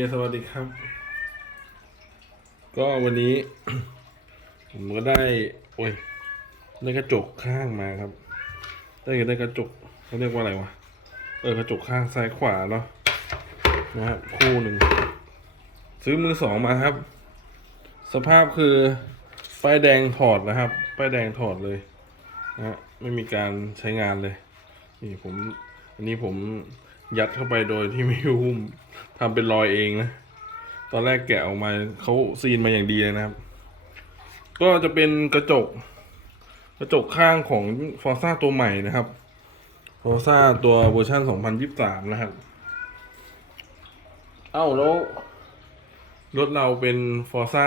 สวัสดีครับ ก็วันนี้ ผมก็ได้ โอ้ยได้กระจกข้างมาครับ ได้ได้กระจกเขาเรียกว่าอะไรวะ เออกระจกข้างซ้ายขวาเนาะนะครับคู่หนึ่ง ซื้อมือสองมาครับ สภาพคือป้ายแดงถอดนะครับป้ายแดงถอดเลยนะฮะไม่มีการใช้งานเลย นี่ผม อันนี้ผม ยัดเข้าไปโดยที่ไม่หุ้มทำเป็นรอยเองนะ ตอนแรกแกะออกมาเขาซีนมาอย่างดีเลยนะครับ ก็จะเป็นกระจก กระจกข้างของฟอร์ซ่าตัวใหม่นะครับฟอร์ซ่าตัวเวอร์ชัน2023 นะครับ เอ้าแล้วรถเราเป็นฟอร์ซ่า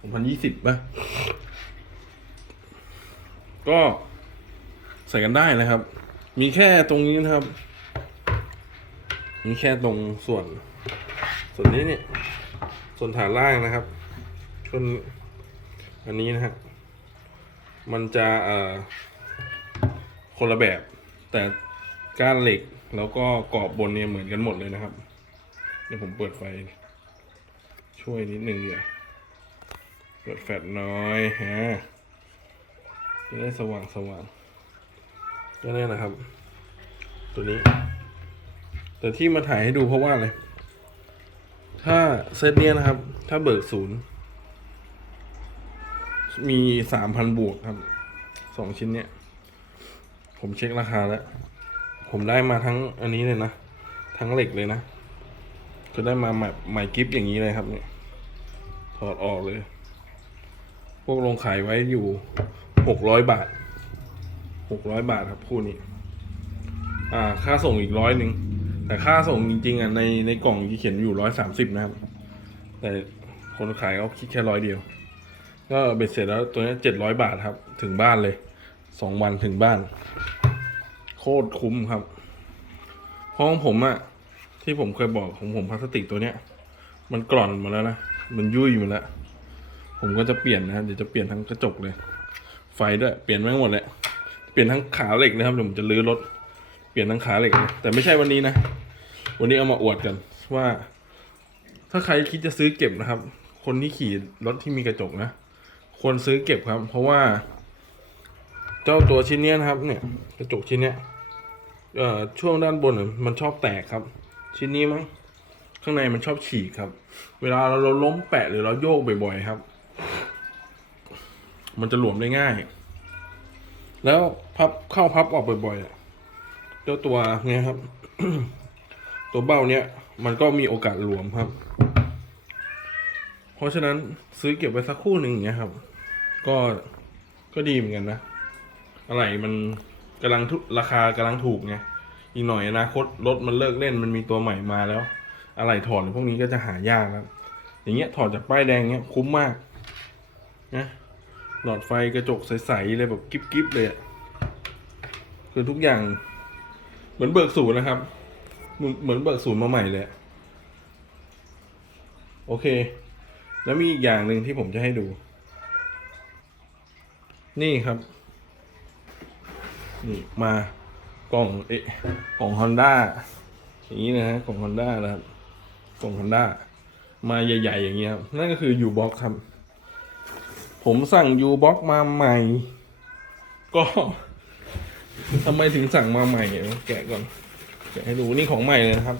2022 2020ป่ะ ก็ใส่กันได้นะครับ มีแค่ตรงนี้นะครับ มีแค่ตรงส่วน ส่วนนี้เนี่ย ส่วนฐานล่างนะครับส่วนอันนี้นะฮะ มันจะเอ่อคนละแบบ แต่ก้านเหล็กแล้วก็กรอบบนเนี่ยเหมือนกันหมดเลยนะครับ เดี๋ยวผมเปิดไฟ ช่วยนิดนึงเดี๋ยวเปิดแฟลชน้อยฮะจะได้สว่างสว่าง ก็นี่นะครับ ตัวนี้ แต่ที่มาถ่ายให้ดูเพราะว่าอะไรถ้าเซตเนี้ยนะครับ ถ้าเบิกศูนย์มีสามพันบวกครับสองชิ้นเนี้ย ผมเช็คราคาแล้ว ผมได้มาทั้งอันนี้เลยนะ ทั้งเหล็กเลยนะ ก็ได้มาใหม่ใหม่กิฟต์อย่างนี้เลยครับเนี่ยถอดออกเลย พวกลงขายไว้อยู่หกร้อยบาท หกร้อยบาทครับคู่นี้ อ่า ค่าส่งอีกร้อยหนึ่งแต่ค่าส่งจริง ๆอะในในกล่องที่เขียนอยู่ร้อยสามสิบนะครับ แต่คนขายเขาคิดแค่ร้อยเดียว ก็เบ็ดเสร็จแล้วตัวนี้เจ็ดร้อยบาทครับ ถึงบ้านเลยสองวันถึงบ้าน โคตรคุ้มครับห้องผมอะที่ผมเคยบอกของผมพลาสติกตัวเนี้ย มันกร่อนหมาแล้วนะมันยุ่ยหมาแล้ว ผมก็จะเปลี่ยนนะครับเดี๋ยวจะเปลี่ยนทั้งกระจกเลย ไฟด้วยเปลี่ยนแม่งหมดเลย เปลี่ยนทั้งขาเหล็กนะครับเดี๋ยวผมจะลื้อรถเปลี่ยนทั้งขาเหล็กเลยแต่ไม่ใช่วันนี้นะ วันนี้เอามาอวดกันว่า ถ้าใครคิดจะซื้อเก็บนะครับ คนที่ขี่รถที่มีกระจกนะ ควรซื้อเก็บครับ เพราะว่า เจ้าตัวชิ้นเนี้ยนะครับ เนี่ย กระจกชิ้นเนี้ยเอ่อช่วงด้านบนมันชอบแตกครับ ชิ้นนี้มั้งข้างในมันชอบฉีกครับ เวลาเราล้มแปะหรือเราโยกบ่อยๆครับ มันจะหลวมได้ง่าย แล้วพับเข้าพับออกบ่อยๆอะเจ้าตัวเนี้ยครับ ตัวเบ้าเนี้ยมันก็มีโอกาสหลวมครับ เพราะฉะนั้นซื้อเก็บไว้สักคู่หนึ่งอย่างเงี้ยครับ ก็ก็ดีเหมือนกันนะ อะไรมันกำลังทุราคากำลังถูกไงอีกหน่อยอนาคตรถมันเลิกเล่นมันมีตัวใหม่มาแล้ว อะไรถอดพวกนี้ก็จะหายากครับ อย่างเงี้ยถอดจากป้ายแดงเงี้ยคุ้มมากนะ หลอดไฟกระจกใสๆเลยแบบกิ๊บๆเลยอะคือทุกอย่าง เหมือนเบิกศูนย์นะครับเหมือนเหมือนเบิกศูนย์มาใหม่เลยโอเค แล้วมีอีกอย่างหนึ่งที่ผมจะให้ดู นี่ครับ นี่มากล่องเอะกล่องฮอนด้าอย่างนี้นะฮะกล่องฮอนด้านะครับกล่องฮอนด้ามาใหญ่ ๆ อย่างเงี้ยครับนั่นก็คือ U box ครับ ผมสั่ง U box มาใหม่ ก็ทำไมถึงสั่งมาใหม่แกะก่อน แกะให้ดูนี่ของใหม่เลยนะครับ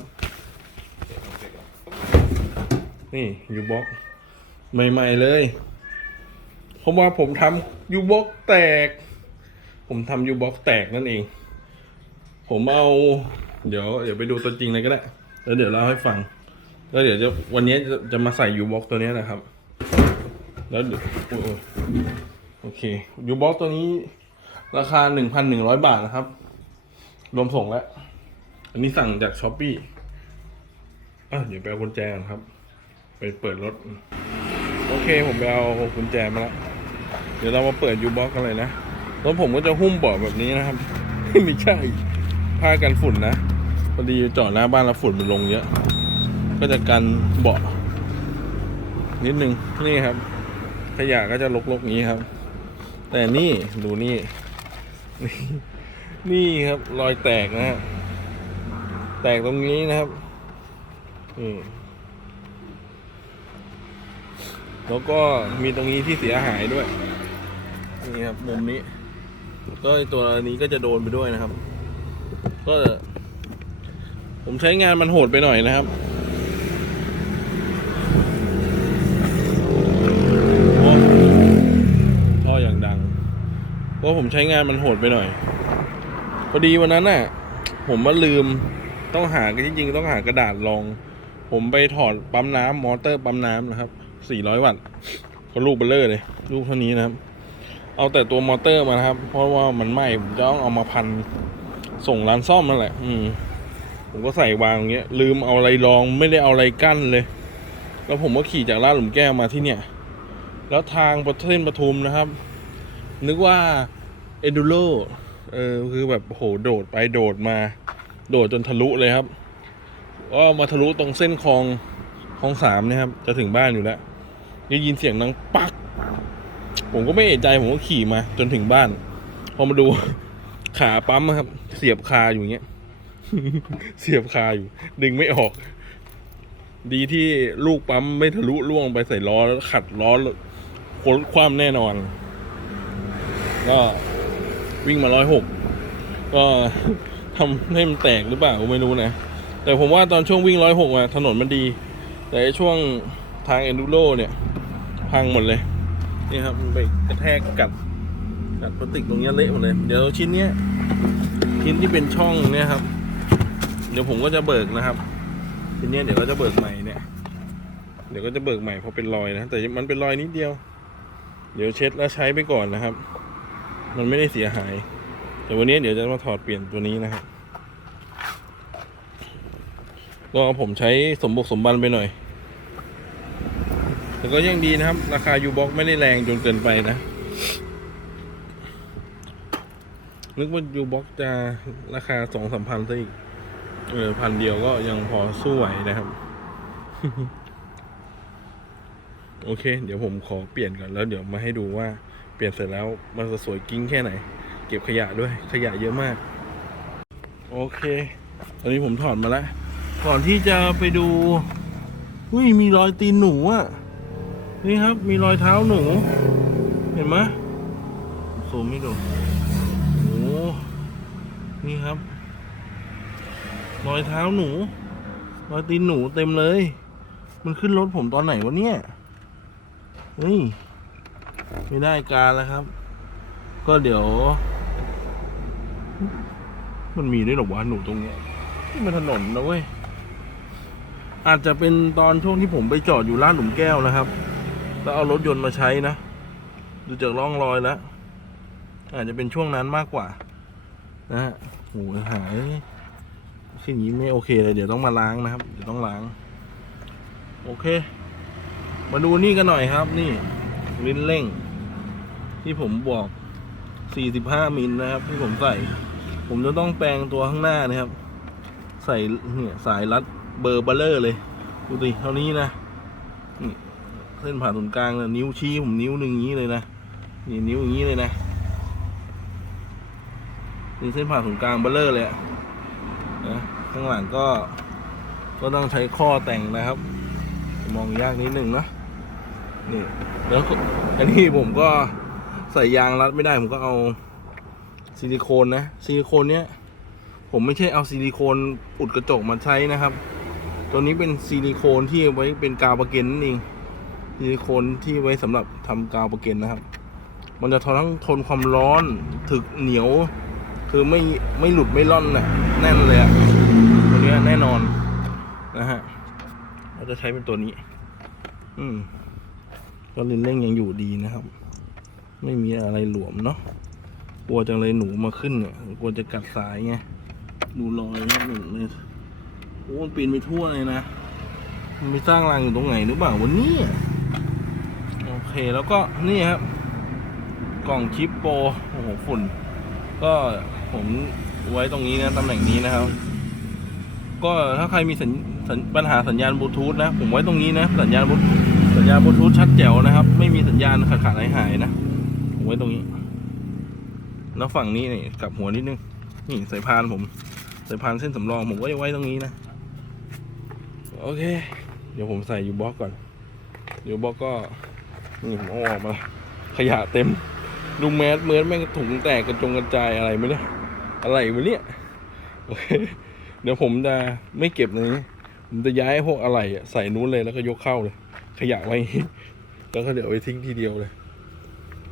นี่ U box ใหม่ ๆ เลยเพราะว่าผมทำ U box แตก ผมทำ U box แตกนั่นเอง ผมเอา เดี๋ยว เดี๋ยวไปดูตัวจริงเลยก็ได้ แล้วเดี๋ยวเล่าให้ฟัง แล้วเดี๋ยวจะวันนี้จะจะมาใส่ยูบ็อกตัวนี้นะครับ แล้วเดี๋ยวโอโอเคยูบ็อกตัวนี้ ราคาหนึ่งพันหนึ่งร้อยบาทนะครับ รวมส่งแล้ว อันนี้สั่งจากช้อปปี้อะเดี๋ยวไปเอากุญแจก่อนครับ ไปเปิดรถ โอเคผมไปเอากุญแจมาแล้วเดี๋ยวเรามาเปิดยูบ็อกกันเลยนะแล้วผมก็จะหุ้มเบาะแบบนี้นะครับไม่ใช่ผ้ากันฝุ่นนะพอดีจอดหน้าบ้านแล้วฝุ่นมันลงเยอะ ก็จะกันเบาะนิดนึงนี่ครับ ขยะก็จะลกๆนี้ครับ แต่นี่ดูนี่นี่ นี่ครับรอยแตกนะฮะแตกตรงนี้นะครับนี่แล้วก็มีตรงนี้ที่เสียหายด้วย นี่ครับมุมนี้ ก็ตัวนี้ก็จะโดนไปด้วยนะครับ ก็ ผมใช้งานมันโหดไปหน่อยนะครับโอ้ท่ออย่างดัง เพราะผมใช้งานมันโหดไปหน่อย พอดีวันนั้นน่ะ ผมมาลืมต้องหาจริงๆต้องหากระดาษรอง ผมไปถอดปั๊มน้ำมอเตอร์ปั๊มน้ำนะครับ 400 วัตต์ก็ลูกเบลเลอร์เลย ลูกเท่านี้นะครับ เอาแต่ตัวมอเตอร์มานะครับ เพราะว่ามันไหม้ผมจะต้องเอามาพันส่งร้านซ่อมนั่นแหละ อืม ผมก็ใส่วางอย่างเงี้ย ลืมเอาอะไรรองไม่ได้เอาอะไรกั้นเลย แล้วผมก็ขี่จากลาดหลุมแก้วมาที่เนี่ย แล้วทางประเทศปทุมนะครับ นึกว่าเอดูโรเออคือแบบโหโดดไปโดดมา โดดจนทะลุเลยครับก็มาทะลุตรงเส้นคลองคลองสามนะครับ จะถึงบ้านอยู่แล้วได้ยินเสียงดังปัก ผมก็ไม่เอะใจผมก็ขี่มา จนถึงบ้าน พอมาดูขาปั๊มครับ เสียบคาอยู่เงี้ย เสียบคาอยู่ ดึงไม่ออก ดีที่ลูกปั๊มไม่ทะลุล่วงไปใส่ล้อแล้วขัดล้อคนคว่ำแน่นอน ก็วิ่งมาร้อยหกก็ทำให้มันแตกหรือเปล่าก็ไม่รู้นะ แต่ผมว่าตอนช่วงวิ่งร้อยหกอะถนนมันดี แต่ช่วงทางเอนดูโรเนี่ย พังหมดเลย นี่ครับมันไปกระแทกกัดกัดพลาสติกตรงนี้เละหมดเลย เดี๋ยวชิ้นเนี้ยชิ้นที่เป็นช่องเนี่ยครับ เดี๋ยวผมก็จะเบิกนะครับทีเนี้ยเดี๋ยวก็จะเบิกใหม่เนี่ย เดี๋ยวก็จะเบิกใหม่เพราะเป็นรอยนะ แต่มันเป็นรอยนิดเดียว เดี๋ยวเช็ดแล้วใช้ไปก่อนนะครับ มันไม่ได้เสียหาย แต่วันนี้เดี๋ยวจะมาถอดเปลี่ยนตัวนี้นะครับก็ผมใช้สมบุกสมบันไปหน่อย แต่ก็ยังดีนะครับ ราคายูบ็อกไม่ได้แรงจนเกินไปนะ นึกว่ายูบ็อกจะราคาสองสามพันซะอีกเออพันเดียวก็ยังพอสู้ไหวนะครับ โอเค เดี๋ยวผมขอเปลี่ยนก่อนแล้วเดี๋ยวมาให้ดูว่า ลี่ยนเสร็จแล้วมันจะสวยกิ้งแค่ไหน เก็บขยะด้วยขยะเยอะมาก โอเค ตอนนี้ผมถอดมาแล้ว ก่อนที่จะไปดูอุ้ยมีรอยตีนหนูอะ นี่ครับ มีรอยเท้าหนู เห็นไหมซูมไม่ดูโอ้นี่ครับ รอยเท้าหนู รอยตีนหนูเต็มเลย มันขึ้นรถผมตอนไหนวะเนี่ยนี่ ไม่ได้การแล้วครับ ก็เดี๋ยว มันมีด้วยหรอวะหนูตรงเนี้ยที่มันถนนนะเว้ย อาจจะเป็นตอนช่วงที่ผมไปจอดอยู่ร้านหลุมแก้วนะครับ แล้วเอารถยนต์มาใช้นะ ดูจากร่องรอยแล้ว อาจจะเป็นช่วงนั้นมากกว่า นะฮะโหหายสิ่งนี้ไม่โอเคเลย เดี๋ยวต้องมาล้างนะครับ เดี๋ยวต้องล้าง โอเค มาดูนี่กันหน่อยครับนี่ ลิ้นเร่ง ที่ผมบอก 45 มิลนะครับ ที่ผมใส่ ผมจะต้องแปลงตัวข้างหน้านะครับ ใส่เนี่ยสายรัดเบอร์เบลเลอร์เลยดูสิเท่านี้นะนี่เส้นผ่าศูนย์กลางนะนิ้วชี้ผมนิ้วหนึ่งอย่างนี้เลยนะนี่นิ้วอย่างนี้เลยนะนี่เส้นผ่าศูนย์กลางเบลเลอร์เลยนะข้างหลังก็ก็ต้องใช้ข้อแต่งนะครับ มองยากนิดหนึ่งนะ นี่แล้วอันนี้ผมก็ใส่ยางรัดไม่ได้ผมก็เอาซิลิโคนนะซิลิโคนเนี้ยผมไม่ใช่เอาซิลิโคนอุดกระจกมาใช้นะครับ ตัวนี้เป็นซิลิโคนที่ไว้เป็นกาวประเกันนั่นเองซิลิโคนที่ไว้สำหรับทำกาวประเกันนะครับ มันจะทนทั้งทนความร้อนถึกเหนียว คือไม่ไม่หลุดไม่ร่อนน่ะแน่นเลยอะงี้ยแน่นอนนะฮะเราจะใช้เป็นตัวนี้ อืม ก็ลินเร่งยังอยู่ดีนะครับ ไม่มีอะไรหลวมเนาะกลัวจังเลยหนูมาขึ้นเนี่ยกลัวจะกัดสายไงดูรอยเนี่ยหนึ่งเลยโอ้มันปีนไปทั่วเลยนะมันไปสร้างรังอยู่ตรงไหนหรือเปล่าวันนี้โอเคแล้วก็นี่ครับ กล่องชิปโปรโอ้โหฝุ่น ก็ผมไว้ตรงนี้นะตำแหน่งนี้นะครับ ก็ถ้าใครมีสัญปัญหาสัญญาณบลูทูธนะ ผมไว้ตรงนี้นะ สัญญาณบลู สัญญาณบลูทูธชัดแจ๋วนะครับ ไม่มีสัญญาณขาดขาดหายหายๆนะผมไว้ตรงนี้ แล้วฝั่งนี้นี่กลับหัวนิดนึง นี่สายพานผม สายพานเส้นสำรองผมก็จะไว้ตรงนี้นะ โอเค เดี๋ยวผมใส่ยูบ็อกก่อนยูบ็อกก็นี่ผมเอาออกมา ขยะเต็ม ดูแมสเมิร์ดแม่งถุงแตกกระจงกระจายอะไรไม่ได้อะไรวะเนี่ยโอเคเดี๋ยวผมจะไม่เก็บในนี้ผมจะย้ายพวกอะไรใส่นู้นเลยแล้วก็ยกเข้าเลย ขยะไว้ แล้วก็เดี๋ยวไปทิ้งทีเดียวเลย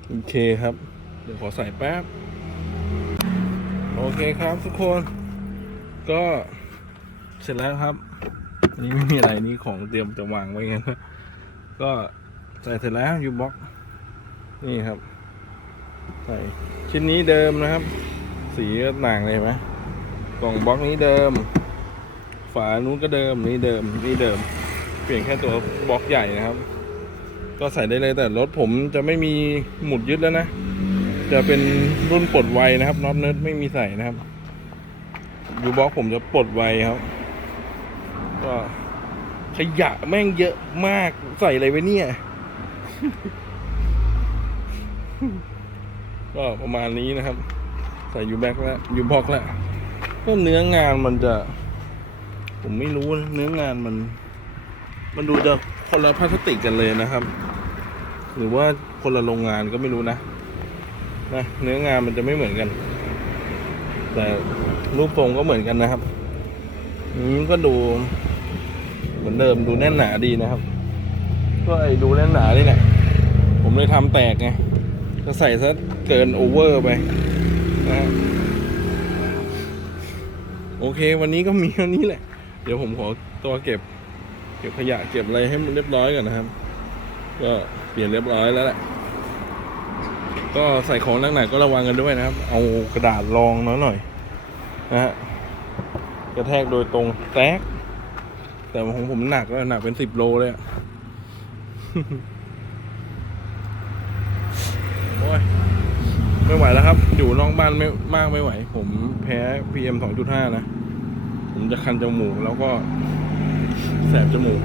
โอเคครับ เดี๋ยวขอใส่แป๊บ โอเคครับทุกคน ก็เสร็จแล้วครับ อันนี้ไม่มีอะไรนี่ของเตรียมจะวางไว้งั้นก็ใส่เสร็จแล้วยูบ็อกนี่ครับ ใส่ชิ้นนี้เดิมนะครับ สีก็ต่างเลยไหมกล่องบล็อกนี้เดิม ฝานู้นก็เดิม นี่เดิม นี่เดิม ปลี่ยนแค่ตัวบล็อกใหญ่นะครับ ก็ใส่ได้เลยแต่รถผมจะไม่มีหมุดยึดแล้วนะ จะเป็นรุ่นปลดไวนะครับน็อตเนิร์ดไม่มีใส่นะครับยูบล็อกผมจะปลดไวครับ ก็ขยะแม่งเยอะมากใส่อะไรไว้เนี่ย ก็ประมาณนี้นะครับ ใส่ยูแบ็กแล้วยูบล็อกแล้วก็เนื้องานมันจะ ผมไม่รู้นะเนื้องานมัน มันดูจะคนละพลาสติกกันเลยนะครับ หรือว่าคนละโรงงานก็ไม่รู้นะนะเนื้องานมันจะไม่เหมือนกัน แต่รูปทรงก็เหมือนกันนะครับอืมก็ดูเหมือนเดิมดูแน่นหนาดีนะครับ ก็ไอ้ดูแน่นหนานี่แหละผมเลยทำแตกไงก็ใส่ซะเกินโอเวอร์ไปนะโอเค วันนี้ก็มีเท่านี้แหละ เดี๋ยวผมขอตัวเก็บ เก็บขยะเก็บอะไรให้มันเรียบร้อยก่อนนะครับ ก็เปลี่ยนเรียบร้อยแล้วแหละก็ใส่ของหนักๆก็ระวังกันด้วยนะครับ เอากระดาษรองน้อยหน่อยนะฮะกระแทกโดยตรงแตก แต่ของผมหนักแล้วหนักเป็นสิบโลเลยอะโอ้ยไม่ไหวแล้วครับ อยู่นอกบ้านไม่มากไม่ไหว ผมแพ้ PM 2.5นะ ผมจะคันจมูกแล้วก็ แสบจมูก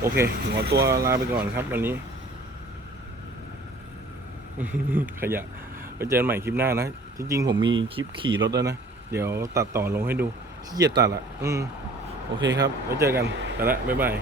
โอเคขอตัวลาไปก่อนครับ วันนี้ ขยะไปเจอกันใหม่คลิปหน้านะ จริง ๆ ผมมีคลิปขี่รถแล้วนะ เดี๋ยวตัดต่อลงให้ดูขี้เกียจตัดละอืม โอเคครับ ไว้เจอกัน ไปละ บ๊ายบาย